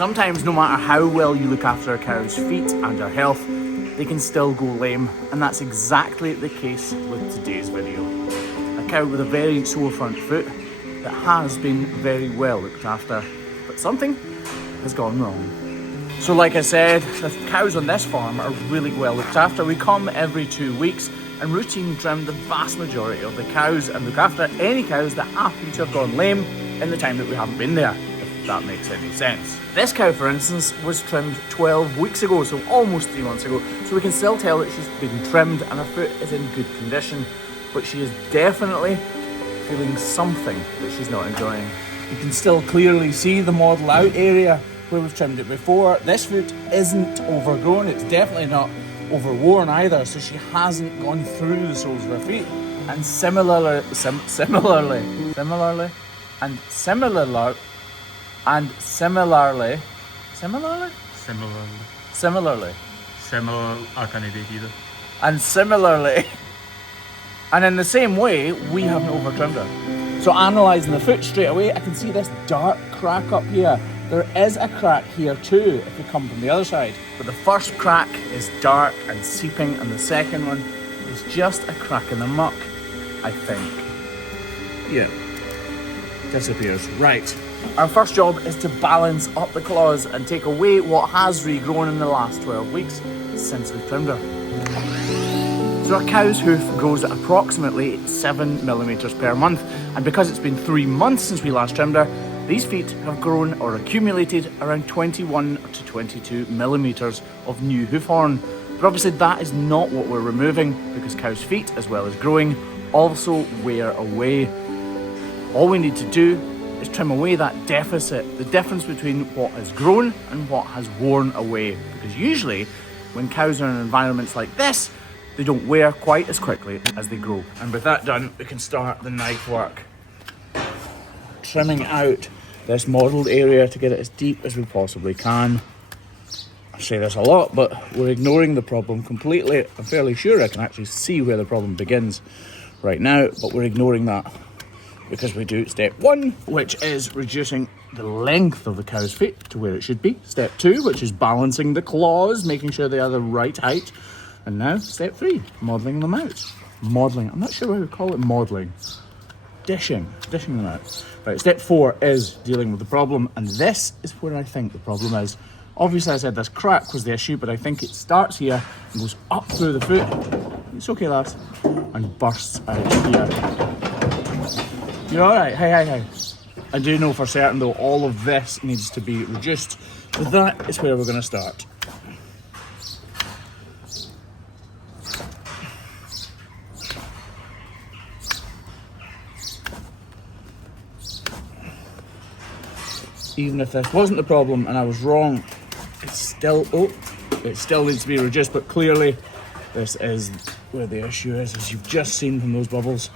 Sometimes, no matter how well you look after a cow's feet and her health, they can still go lame, and that's exactly the case with today's video. A cow with a very sore front foot that has been very well looked after, but something has gone wrong. So like I said, the cows on this farm are really well looked after. We come every 2 weeks and routine trim the vast majority of the cows and look after any cows that happen to have gone lame in the time that we haven't been there, if that makes any sense. This cow, for instance, was trimmed 12 weeks ago, so almost 3 months ago, so we can still tell that she's been trimmed and her foot is in good condition, but she is definitely feeling something that she's not enjoying. You can still clearly see the model out area where we've trimmed it before. This foot isn't overgrown, it's definitely not overworn either, so she hasn't gone through the soles of her feet. And similarly, and in the same way, we haven't over trimmed her. So analysing the foot straight away, I can see this dark crack up here. There is a crack here too, if you come from the other side. But the first crack is dark and seeping, and the second one is just a crack in the muck, I think. Yeah, disappears. Right. Our first job is to balance up the claws and take away what has regrown in the last 12 weeks since we've trimmed her. So a cow's hoof grows at approximately 7mm per month, and because it's been 3 months since we last trimmed her, these feet have grown or accumulated around 21 to 22mm of new hoof horn. But obviously that is not what we're removing, because cows' feet, as well as growing, also wear away. All we need to do is trim away that deficit, the difference between what has grown and what has worn away. Because usually, when cows are in environments like this, they don't wear quite as quickly as they grow. And with that done, we can start the knife work. Trimming out this modelled area to get it as deep as we possibly can. I say this a lot, but we're ignoring the problem completely. I'm fairly sure I can actually see where the problem begins right now, but we're ignoring that because we do step 1, which is reducing the length of the cow's feet to where it should be. Step 2, which is balancing the claws, making sure they are the right height. And now step 3, modelling them out. Modelling, I'm not sure why we call it modelling. Dishing them out. Right, step 4 is dealing with the problem, and this is where I think the problem is. Obviously I said this crack was the issue, but I think it starts here and goes up through the foot. It's okay, lads. And bursts out here. You're alright, hey. I do know for certain though, all of this needs to be reduced. So that is where we're going to start. Even if this wasn't the problem and I was wrong, it still needs to be reduced, but clearly this is where the issue is, as you've just seen from those bubbles.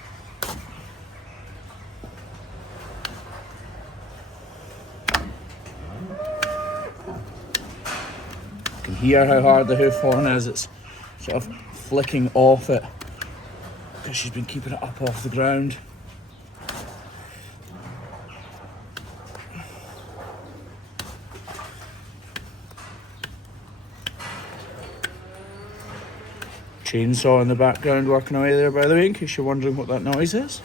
You can hear how hard the hoof horn is. It's sort of flicking off it because she's been keeping it up off the ground. Chainsaw in the background working away there, by the way, in case you're wondering what that noise is.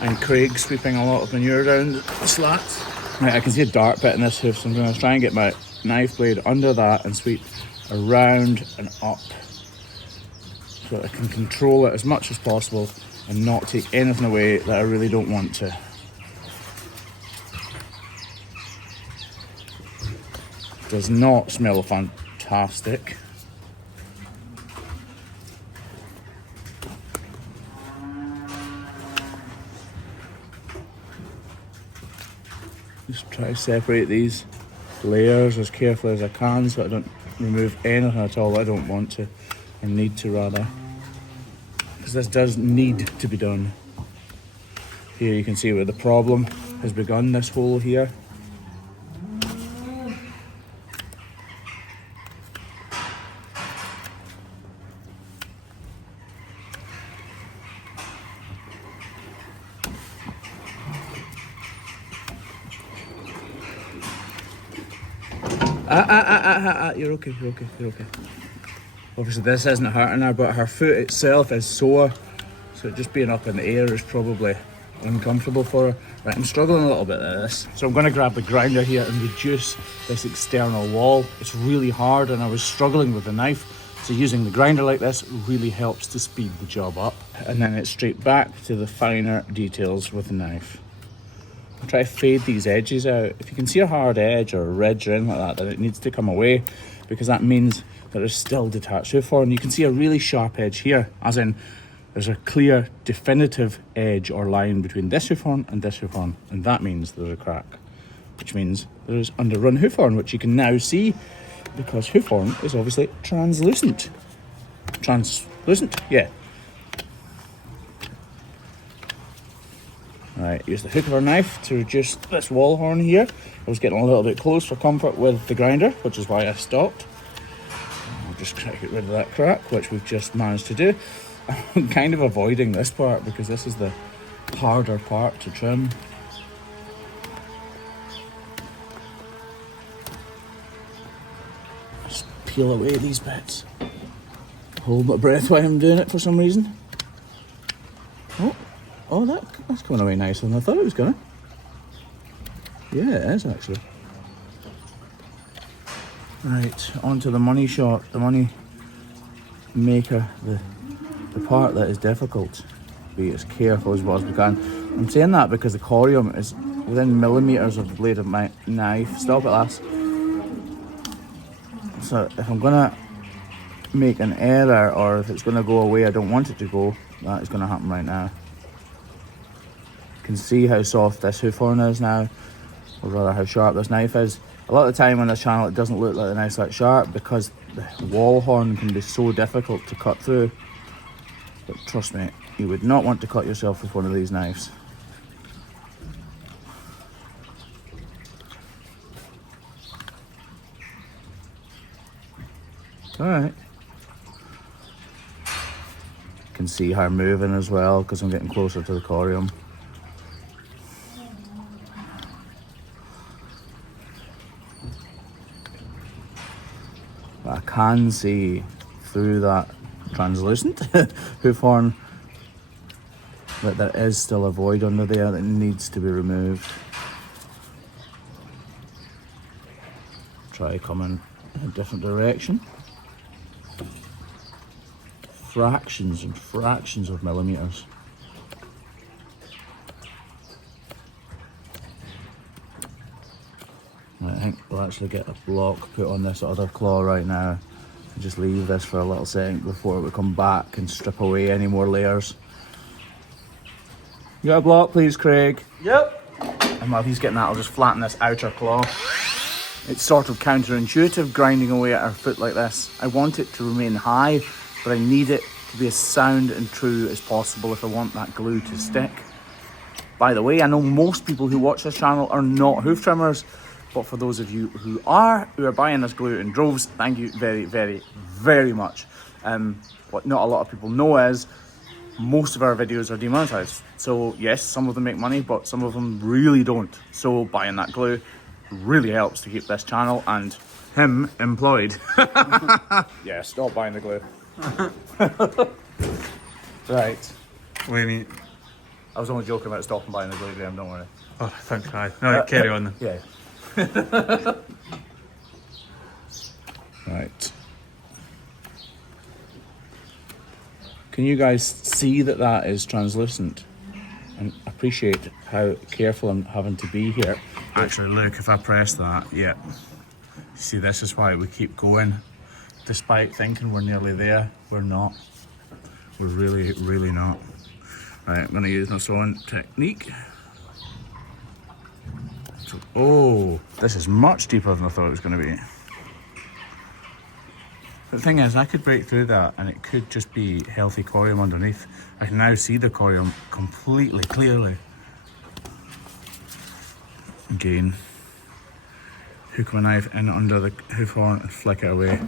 And Craig sweeping a lot of manure down the slats. Right, I can see a dark bit in this hoof, so I'm going to try and get my knife blade under that and sweep around and up so that I can control it as much as possible and not take anything away that I really don't want to. Does not smell fantastic. Just try to separate these layers as carefully as I can so I don't remove anything at all I don't want to, or need to rather, because this does need to be done. Here you can see where the problem has begun, this hole here. You're okay, you're okay, you're okay. Obviously this isn't hurting her, but her foot itself is sore. So just being up in the air is probably uncomfortable for her. Right, I'm struggling a little bit at this. So I'm gonna grab the grinder here and reduce this external wall. It's really hard and I was struggling with the knife. So using the grinder like this really helps to speed the job up. And then it's straight back to the finer details with the knife. I'll try to fade these edges out. If you can see a hard edge or a ridge or anything like that, then it needs to come away, because that means that there's still detached hoof horn. You can see a really sharp edge here, as in there's a clear, definitive edge or line between this hoof horn and this hoof horn, and that means there's a crack, which means there's underrun hoof horn, which you can now see because hoof horn is obviously translucent. Translucent? Yeah. Right, use the hook of our knife to reduce this wall horn here. I was getting a little bit close for comfort with the grinder, which is why I stopped. I'll just try to get rid of that crack, which we've just managed to do. I'm kind of avoiding this part because this is the harder part to trim. Just peel away these bits. Hold my breath while I'm doing it for some reason. Oh, that's coming away nicer than I thought it was gonna. Yeah, it is actually. Right, onto the money shot, the money maker, the part that is difficult. Be as careful as we can. I'm saying that because the corium is within millimeters of the blade of my knife. Stop it, lass. So if I'm gonna make an error, or if it's gonna go away I don't want it to go, that is gonna happen right now. You can see how soft this hoof horn is now, or rather how sharp this knife is. A lot of the time on this channel it doesn't look like the knife's that sharp because the wall horn can be so difficult to cut through. But trust me, you would not want to cut yourself with one of these knives. Alright. You can see her moving as well because I'm getting closer to the corium. But I can see through that translucent hoof horn that there is still a void under there that needs to be removed. Try coming in a different direction. Fractions and fractions of millimeters. I think we'll actually get a block put on this other claw right now and just leave this for a little second before we come back and strip away any more layers. You got a block, please, Craig? Yep. And while he's getting that, I'll just flatten this outer claw. It's sort of counterintuitive grinding away at our foot like this. I want it to remain high, but I need it to be as sound and true as possible if I want that glue to stick. By the way, I know most people who watch this channel are not hoof trimmers, but for those of you who are buying this glue in droves, thank you very, very, very much. What not a lot of people know is most of our videos are demonetized. So yes, some of them make money, but some of them really don't. So buying that glue really helps to keep this channel and him employed. Yeah, stop buying the glue. Right. What do you mean? I was only joking about stopping buying the glue, Graham, don't worry. Oh, thank God. No, carry on then. Yeah. Right. Can you guys see that that is translucent? And appreciate how careful I'm having to be here. Actually, look, if I press that, yeah. See, this is why we keep going. Despite thinking we're nearly there, we're not. We're really, really not. Right, I'm gonna use my sewing technique. So, oh, this is much deeper than I thought it was gonna be. But the thing is, I could break through that and it could just be healthy corium underneath. I can now see the corium completely clearly. Again, hook my knife in under the hoof horn and flick it away.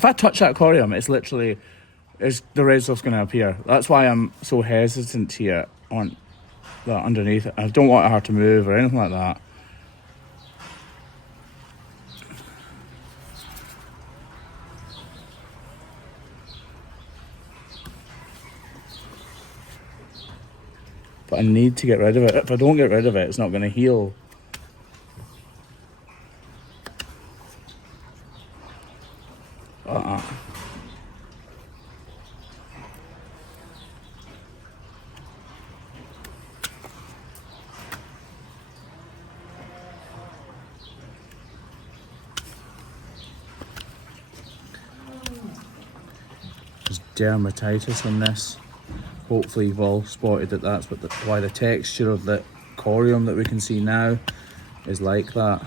if I touch that corium, it's literally, the red stuff's going to appear. That's why I'm so hesitant here on that underneath it. I don't want her to move or anything like that. But I need to get rid of it. If I don't get rid of it, it's not going to heal. There's dermatitis on this. Hopefully you've all spotted that that's why the texture of the corium that we can see now is like that.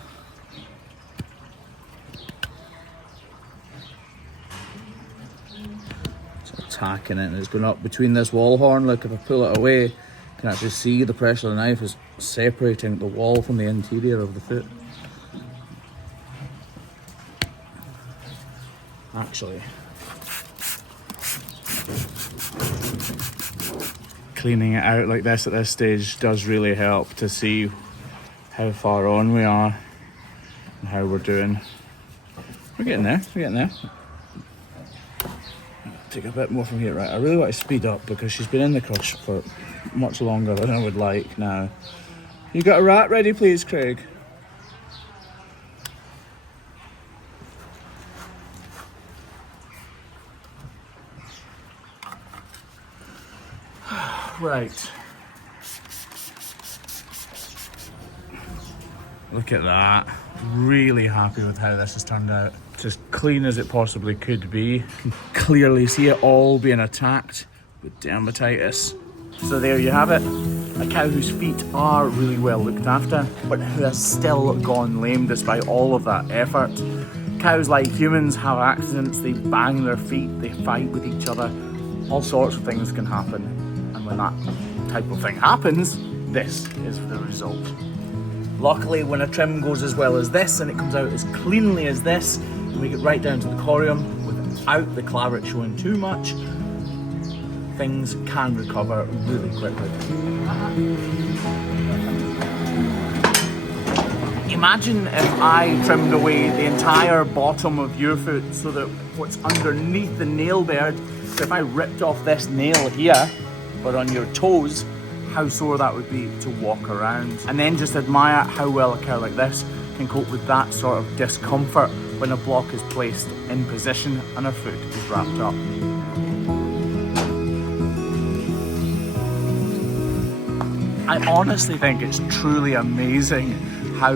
It's attacking it and it's going up between this wall horn. Look, if I pull it away, you can actually see the pressure of the knife is separating the wall from the interior of the foot. Actually, cleaning it out like this at this stage does really help to see how far on we are and how we're doing. We're getting there, we're getting there. Take a bit more from here, right? I really want to speed up because she's been in the crutch for much longer than I would like now. You got a rat ready, please, Craig? Right. Look at that. Really happy with how this has turned out. It's as clean as it possibly could be. You can clearly see it all being attacked with dermatitis. So there you have it. A cow whose feet are really well looked after, but who has still gone lame despite all of that effort. Cows, like humans, have accidents. They bang their feet, they fight with each other. All sorts of things can happen. And when that type of thing happens, this is the result. Luckily, when a trim goes as well as this and it comes out as cleanly as this, and we get right down to the corium without the claret showing too much, things can recover really quickly. Imagine if I trimmed away the entire bottom of your foot so that what's underneath the nail bed, so if I ripped off this nail here, but on your toes, how sore that would be to walk around. And then just admire how well a cow like this can cope with that sort of discomfort when a block is placed in position and her foot is wrapped up. I honestly think it's truly amazing how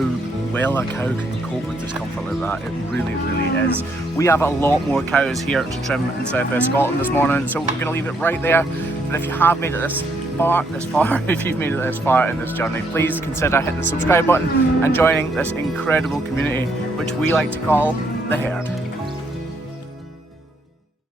well a cow can cope with discomfort like that. It really, really is. We have a lot more cows here to trim in South West Scotland this morning, so we're going to leave it right there. But if you have made it this far, if you've made it this far in this journey, please consider hitting the subscribe button and joining this incredible community, which we like to call the herd.